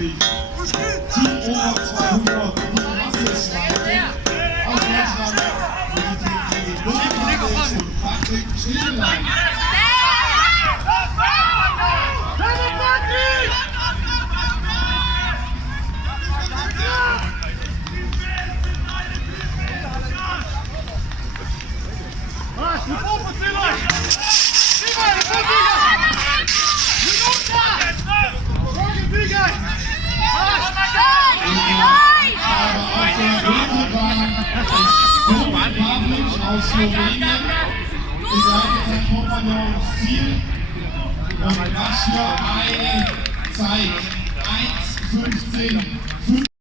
Team Over 200, die Massenschweine aus Deutschland gegen die Lufthansa und Patrick Schneeberlein. Aus Slowenien begleitet sein Kompagnon ins Ziel und was für eine Zeit, 1:15.